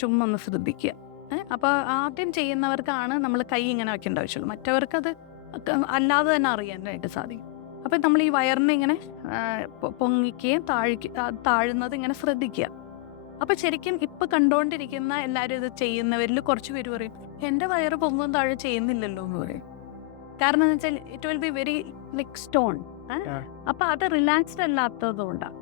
ചുമ്മാ ഒന്ന് ശ്രദ്ധിക്കുക. അപ്പോൾ ആദ്യം ചെയ്യുന്നവർക്കാണ് നമ്മൾ കൈ ഇങ്ങനെ വയ്ക്കേണ്ട ആവശ്യമുള്ളൂ. മറ്റവർക്കത് അത് അല്ലാതെ തന്നെ അറിയാനായിട്ട് സാധിക്കും. അപ്പം നമ്മൾ ഈ വയറിനെ ഇങ്ങനെ പൊങ്ങിക്കുകയും താഴ്ക്ക താഴുന്നത് ഇങ്ങനെ ശ്രദ്ധിക്കുക. അപ്പം ശരിക്കും ഇപ്പം കണ്ടുകൊണ്ടിരിക്കുന്ന എല്ലാവരും ഇത് ചെയ്യുന്നവരിൽ കുറച്ച് പേര് പറയും എന്റെ വയറ് പൊങ്ങും താഴെ ചെയ്യുന്നില്ലല്ലോ എന്ന് പറയും. കാരണം എന്ന് വെച്ചാൽ it will be very like stone അപ്പൊ അത് റിലാക്സ്ഡ് അല്ലാത്തതുകൊണ്ടാണ്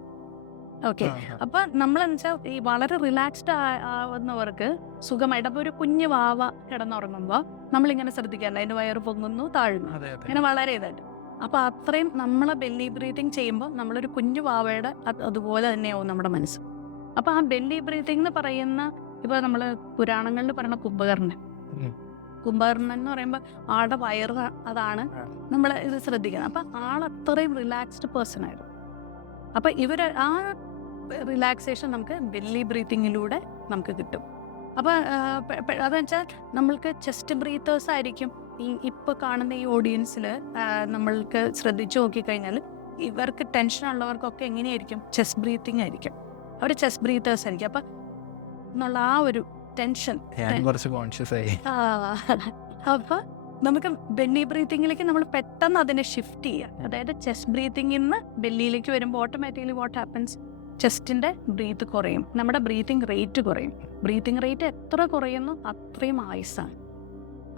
ഓക്കെ അപ്പൊ നമ്മൾ വെച്ചാൽ ഈ വളരെ റിലാക്സ്ഡ് ആവുന്നവർക്ക് സുഖമായിട്ട് അപ്പൊ ഒരു കുഞ്ഞു വാവ കിടന്നുറങ്ങുമ്പോൾ നമ്മളിങ്ങനെ ശ്രദ്ധിക്കാറില്ല? അതിന്റെ വയറ് പൊങ്ങുന്നു താഴുന്നു. ഇങ്ങനെ വളരെ ഇതായിട്ട്. അപ്പൊ അത്രയും നമ്മളെ ബെല്ലി ബ്രീതിങ് ചെയ്യുമ്പോൾ നമ്മളൊരു കുഞ്ഞു വാവയുടെ അതുപോലെ തന്നെയാവും നമ്മുടെ മനസ്സ്. അപ്പൊ ആ ബെല്ലി ബ്രീതിങ് എന്ന് പറയുന്ന ഇപ്പൊ നമ്മൾ പുരാണങ്ങളിൽ പറയുന്ന കുംഭകർണൻ. കുംഭകർണൻ എന്ന് പറയുമ്പോൾ ആളുടെ വയറ് അതാണ് നമ്മൾ ഇത് ശ്രദ്ധിക്കണം. അപ്പം ആൾ അത്രയും റിലാക്സ്ഡ് പേഴ്സൺ ആയിരുന്നു. അപ്പം ഇവർ ആ റിലാക്സേഷൻ നമുക്ക് ബെല്ലി ബ്രീത്തിങ്ങിലൂടെ നമുക്ക് കിട്ടും. അപ്പോൾ അതെന്ന് വെച്ചാൽ നമ്മൾക്ക് ചെസ്റ്റ് ബ്രീത്തേഴ്സ് ആയിരിക്കും. ഈ ഇപ്പോൾ കാണുന്ന ഈ ഓഡിയൻസിൽ നമ്മൾക്ക് ശ്രദ്ധിച്ചു നോക്കിക്കഴിഞ്ഞാൽ ഇവർക്ക് ടെൻഷൻ ഉള്ളവർക്കൊക്കെ എങ്ങനെയായിരിക്കും? ചെസ്റ്റ് ബ്രീത്തിങ് ആയിരിക്കും. അവർ ചെസ്റ്റ് ബ്രീത്തേഴ്സ് ആയിരിക്കും. അപ്പം എന്നുള്ള ആ ഒരു ടെൻഷൻ
ഞാൻ കുറച്ച് കോൺഷ്യസ് ആയി.
അപ്പൊ നമുക്ക് ബെല്ലി ബ്രീത്തിങ്ങിലേക്ക് നമ്മൾ പെട്ടെന്ന് അതിനെ ഷിഫ്റ്റ് ചെയ്യാം. അതായത് ചെസ്റ്റ് ബ്രീത്തിങ്ങിൽ നിന്ന് ബെല്ലിയിലേക്ക് വരുമ്പോൾ ഓട്ടോമാറ്റിക്കലി വാട്ട് ഹാപ്പൻസ് ചെസ്റ്റിന്റെ ബ്രീത്ത് കുറയും. നമ്മുടെ ബ്രീത്തിങ് റേറ്റ് കുറയും. ബ്രീത്തിങ് റേറ്റ് എത്ര കുറയുന്നു? അത്രയും ആയുസാണ്.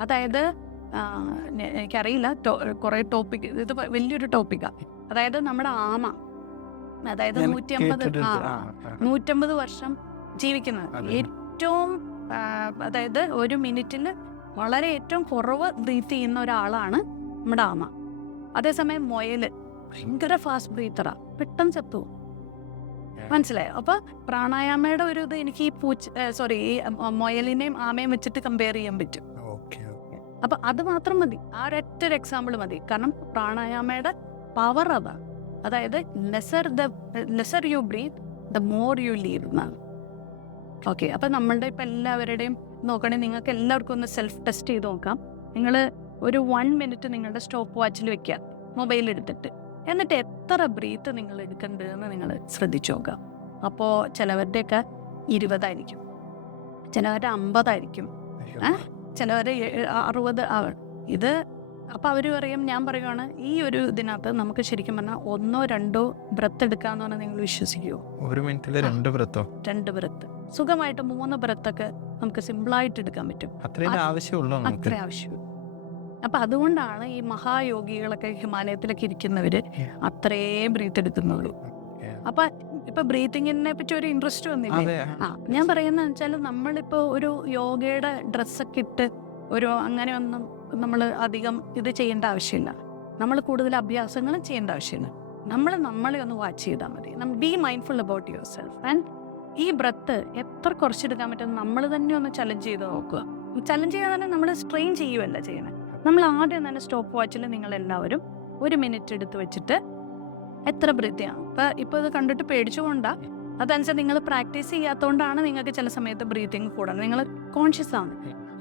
അതായത് എനിക്കറിയില്ല. കുറെ ടോപ്പിക് ഇത് വലിയൊരു ടോപ്പിക്കാണ് അതായത് നമ്മുടെ ആമ. അതായത് നൂറ്റി അമ്പത്. നൂറ്റമ്പത് വർഷം ജീവിക്കുന്നത്. ഏറ്റവും അതായത് ഒരു മിനിറ്റിൽ വളരെ ഏറ്റവും കുറവ് ബ്രീത്ത് ചെയ്യുന്ന ഒരാളാണ് നമ്മുടെ ആമ. അതേസമയം മൊയൽ. ഭയങ്കര ഫാസ്റ്റ് ബ്രീത്തറാ പെട്ടെന്ന് ചത്തു മനസ്സിലായി? അപ്പൊ പ്രാണായാമയുടെ ഒരു ഇത് എനിക്ക് ഈ പൂച്ച സോറി ഈ മൊയലിനെയും ആമയും വെച്ചിട്ട് കമ്പയർ ചെയ്യാൻ പറ്റും. അപ്പൊ അത് മാത്രം മതി. ആ ഒരൊറ്റ ഒരു എക്സാമ്പിൾ മതി. കാരണം പ്രാണായാമയുടെ പവർ അതാണ് അതായത് lesser the lesser you breathe the more you live എന്നാണ്. ഓക്കെ അപ്പം നമ്മളുടെ ഇപ്പം എല്ലാവരുടെയും നോക്കണേ നിങ്ങൾക്ക് എല്ലാവർക്കും ഒന്ന് സെൽഫ് ടെസ്റ്റ് ചെയ്ത് നോക്കാം. നിങ്ങൾ ഒരു വൺ മിനിറ്റ് നിങ്ങളുടെ സ്റ്റോപ്പ് വാച്ചിൽ വെക്കുക മൊബൈൽ എടുത്തിട്ട്. എന്നിട്ട് എത്ര ബ്രീത്ത് നിങ്ങൾ എടുക്കേണ്ടതെന്ന് നിങ്ങൾ ശ്രദ്ധിച്ചു നോക്കാം. അപ്പോൾ ചിലവരുടെയൊക്കെ ഇരുപതായിരിക്കും. ചിലവരുടെ അമ്പതായിരിക്കും. ചിലവരുടെ അറുപത് ആവണം ഇത് അപ്പോൾ അവർ പറയും ഞാൻ പറയുവാണ് ഈ ഒരു ഇതിനകത്ത് നമുക്ക് ശരിക്കും പറഞ്ഞാൽ ഒന്നോ രണ്ടോ ബ്രത്ത് എടുക്കാന്ന് പറഞ്ഞാൽ നിങ്ങൾ വിശ്വസിക്കുമോ
ഒരു മിനിറ്റിൽ രണ്ട് ബ്രത്തോ?
രണ്ട് ബ്രത്ത്. സുഖമായിട്ട് മൂന്ന് ബ്രത്തൊക്കെ നമുക്ക് സിമ്പിളായിട്ട് എടുക്കാൻ പറ്റും.
അത്രയും
അത്
ആവശ്യമുള്ളൂ
അത്ര ആവശ്യം അപ്പം അതുകൊണ്ടാണ് ഈ മഹായോഗികളൊക്കെ ഹിമാലയത്തിലൊക്കെ ഇരിക്കുന്നവര് അത്രയും ബ്രീത്ത് എടുക്കുന്നുള്ളൂ. അപ്പം ഇപ്പൊ ബ്രീത്തിങ്ങിനെ പറ്റി ഒരു ഇൻട്രസ്റ്റ് വന്നില്ലേ? ആ. ഞാൻ പറയുന്നത് വെച്ചാൽ നമ്മളിപ്പോ ഒരു യോഗയുടെ ഡ്രസ്സൊക്കെ ഇട്ട് ഒരു അങ്ങനെയൊന്നും നമ്മൾ അധികം ഇത് ചെയ്യേണ്ട ആവശ്യമില്ല. നമ്മൾ കൂടുതൽ അഭ്യാസങ്ങളും ചെയ്യേണ്ട ആവശ്യമില്ല. നമ്മൾ നമ്മളെ ഒന്ന് വാച്ച് ചെയ്താൽ മതി. Be mindful about yourself and ഈ ബ്രത്ത് എത്ര കുറച്ചെടുക്കാൻ പറ്റും നമ്മൾ തന്നെ ഒന്ന് ചലഞ്ച് ചെയ്ത് നോക്കുക. ചലഞ്ച് ചെയ്യാൻ തന്നെ നമ്മൾ സ്ട്രെയിൻ ചെയ്യുമല്ല ചെയ്യണേ നമ്മൾ ആദ്യം തന്നെ സ്റ്റോപ്പ് വാച്ചിൽ നിങ്ങൾ എല്ലാവരും ഒരു മിനിറ്റ് എടുത്ത് വെച്ചിട്ട് എത്ര ബ്രീത്തിയാണ് ഇപ്പം ഇപ്പോൾ ഇത് കണ്ടിട്ട് പേടിച്ചുകൊണ്ടാ അതനുസരിച്ച് നിങ്ങൾ പ്രാക്ടീസ് ചെയ്യാത്തതുകൊണ്ടാണ് നിങ്ങൾക്ക് ചില സമയത്ത് ബ്രീത്തിങ് കൂടണം നിങ്ങൾ കോൺഷ്യസ് ആണ്.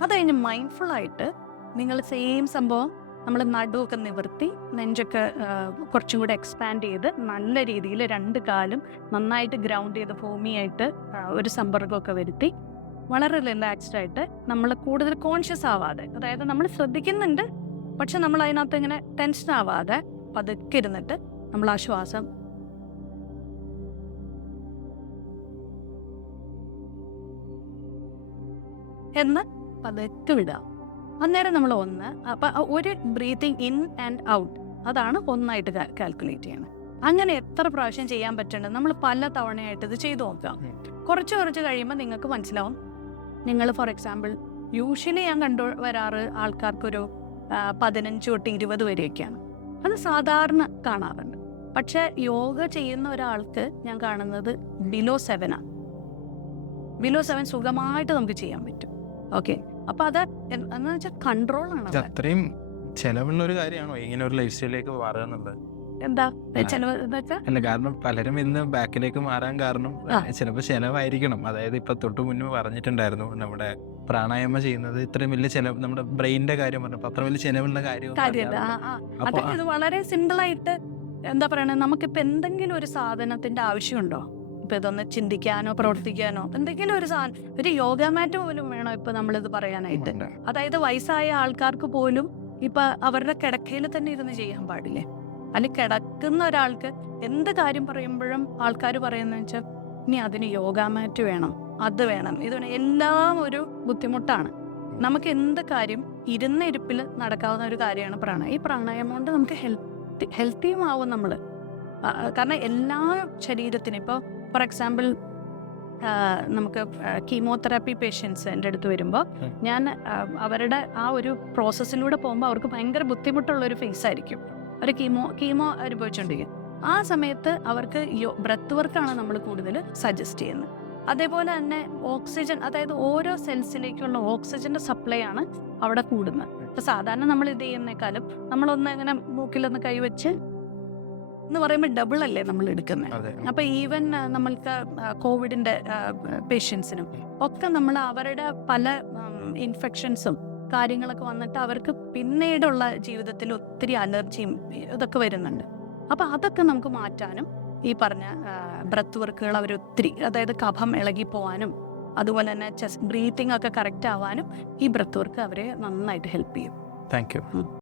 അത് കഴിഞ്ഞ് മൈൻഡ്ഫുൾ ആയിട്ട് നിങ്ങൾ സെയിം സംഭവം നമ്മൾ നടുവൊക്കെ നിവർത്തി നെഞ്ചൊക്കെ കുറച്ചും കൂടെ എക്സ്പാൻഡ് ചെയ്ത് നല്ല രീതിയിൽ രണ്ട് കാലും നന്നായിട്ട് ഗ്രൗണ്ട് ചെയ്ത് ഭൂമിയായിട്ട് ഒരു സമ്പർക്കമൊക്കെ വരുത്തി. വളരെ റിലാക്സ്ഡ് ആയിട്ട് നമ്മൾ കൂടുതൽ കോൺഷ്യസ് ആവാതെ അതായത് നമ്മൾ ശ്രദ്ധിക്കുന്നുണ്ട് പക്ഷെ നമ്മൾ അതിനകത്ത് ഇങ്ങനെ ടെൻഷൻ ആവാതെ പതുക്കെ ഇരുന്നിട്ട് നമ്മൾ ആ ശ്വാസം എന്ന് പതുക്കെ വിടുക. അന്നേരം നമ്മൾ ഒന്ന് അപ്പം ഒരു ബ്രീത്തിങ് ഇൻ ആൻഡ് ഔട്ട് അതാണ് ഒന്നായിട്ട് കാൽക്കുലേറ്റ് ചെയ്യണം അങ്ങനെ എത്ര പ്രാവശ്യം ചെയ്യാൻ പറ്റുന്നുണ്ട് നമ്മൾ പല തവണയായിട്ട് ഇത് ചെയ്തു നോക്കാം. കുറച്ച് കുറച്ച് കഴിയുമ്പോൾ നിങ്ങൾക്ക് മനസ്സിലാവും. നിങ്ങൾ ഫോർ എക്സാമ്പിൾ യൂഷ്വലി ഞാൻ കണ്ടു വരാറ് ആൾക്കാർക്കൊരു പതിനഞ്ച് തൊട്ട് ഇരുപത് വരെയൊക്കെയാണ്. അത് സാധാരണ കാണാറുണ്ട്. പക്ഷെ യോഗ ചെയ്യുന്ന ഒരാൾക്ക് ഞാൻ കാണുന്നത് ബിലോ സെവനാണ് ബിലോ സെവൻ സുഖമായിട്ട് നമുക്ക് ചെയ്യാൻ പറ്റും. ഓക്കെ അപ്പോൾ അത് എന്ന് എന്ന് വെച്ചാൽ കൺട്രോൾ ആണ്.
അത്രയും ചെലവുള്ള ഒരു കാര്യമാണോ ഇങ്ങനെ ഒരു ലൈഫ് സ്റ്റൈലിലേക്ക് മാറുക
എന്താ?
ആ.
ചെലവ്
അല്ല കാരണം പലരും ഇന്ന് ബാക്കിലേക്ക് മാറാൻ കാരണം
ചിലപ്പോ
ചിലപ്പോൾ ചെലവായിരിക്കണം. അതായത് ഇപ്പൊ തൊട്ട് മുന്നേ പറഞ്ഞിട്ടുണ്ടായിരുന്നു നമ്മുടെ പ്രാണായാമം ചെയ്യുന്നത് ഇത്രയും വലിയ ചെലവ് നമ്മുടെ ബ്രെയിനിന്റെ കാര്യം പറഞ്ഞപ്പോൾ അത്ര വലിയ ചെലവുള്ള കാര്യം
വളരെ സിമ്പിൾ ആയിട്ട് എന്താ പറയണേ? നമുക്കിപ്പോ എന്തെങ്കിലും ഒരു സാധനത്തിന്റെ ആവശ്യമുണ്ടോ? ഇപ്പൊ ഇതൊന്ന് ചിന്തിക്കാനോ പ്രവർത്തിക്കാനോ എന്തെങ്കിലും ഒരു സാധനം ഒരു യോഗ മാറ്റ് പോലും വേണോ ഇപ്പൊ നമ്മളിത് പറയാനായിട്ട്? അതായത് വയസ്സായ ആൾക്കാർക്ക് പോലും ഇപ്പൊ അവരുടെ കിടക്കയിൽ തന്നെ ഇരുന്ന് ചെയ്യാൻ പാടില്ലേ? അല്ലെ കിടക്കുന്ന ഒരാൾക്ക് എന്ത് കാര്യം പറയുമ്പോഴും ആൾക്കാർ പറയുന്നത് വെച്ചാൽ ഇനി അതിന് യോഗ മാറ്റ് വേണം അത് വേണം. ഇത് വേണം. എല്ലാം ഒരു ബുദ്ധിമുട്ടാണ്. നമുക്ക് എന്ത് കാര്യം ഇരുന്ന ഇരിപ്പിൽ നടക്കാവുന്ന ഒരു കാര്യമാണ് പ്രാണായം ഈ പ്രാണായാമം കൊണ്ട് നമുക്ക് ഹെൽത്തി ഹെൽത്തിയും ആവും നമ്മൾ കാരണം എല്ലാ ശരീരത്തിനും ഇപ്പോൾ ഫോർ എക്സാമ്പിൾ നമുക്ക് കീമോതെറാപ്പി പേഷ്യൻസ് എന്റെ അടുത്ത് വരുമ്പോൾ ഞാൻ അവരുടെ ആ ഒരു പ്രോസസ്സിലൂടെ പോകുമ്പോൾ അവർക്ക് ഭയങ്കര ബുദ്ധിമുട്ടുള്ള ഒരു ഫേസ് ആയിരിക്കും അവർ കീമോ കീമോ അനുഭവിച്ചുകൊണ്ടിരിക്കും ആ സമയത്ത് അവർക്ക് ബ്രത്ത് വർക്കാണ് നമ്മൾ കൂടുതൽ സജസ്റ്റ് ചെയ്യുന്നത്. അതേപോലെ തന്നെ ഓക്സിജൻ അതായത് ഓരോ സെൽസിലേക്കുള്ള ഓക്സിജന്റെ സപ്ലൈ ആണ് അവിടെ കൂടുന്നത്. ഇപ്പൊ സാധാരണ നമ്മൾ ഇത് ചെയ്യുന്നേക്കാളും നമ്മളൊന്ന് ഇങ്ങനെ മൂക്കിലൊന്ന് കൈവച്ച് എന്ന് പറയുമ്പോൾ ഡബിൾ അല്ലേ നമ്മൾ എടുക്കുന്നത് അപ്പൊ ഈവൻ നമ്മൾക്ക് കോവിഡിന്റെ പേഷ്യൻസിനും ഒക്കെ നമ്മൾ അവരുടെ പല ഇൻഫെക്ഷൻസും കാര്യങ്ങളൊക്കെ വന്നിട്ട് അവർക്ക് പിന്നീടുള്ള ജീവിതത്തിൽ ഒത്തിരി അലർജിയും ഇതൊക്കെ വരുന്നുണ്ട്. അപ്പൊ അതൊക്കെ നമുക്ക് മാറ്റാനും ഈ പറഞ്ഞ ബ്രത്ത് വർക്കുകൾ അവർ ഒത്തിരി അതായത് കഫം ഇളകി പോവാനും അതുപോലെ തന്നെ ചെസ്റ്റ് ബ്രീത്തിങ് ഒക്കെ കറക്റ്റ് ആവാനും ഈ ബ്രത്ത് വർക്ക് അവരെ നന്നായിട്ട് ഹെൽപ്പ് ചെയ്യും.
Thank you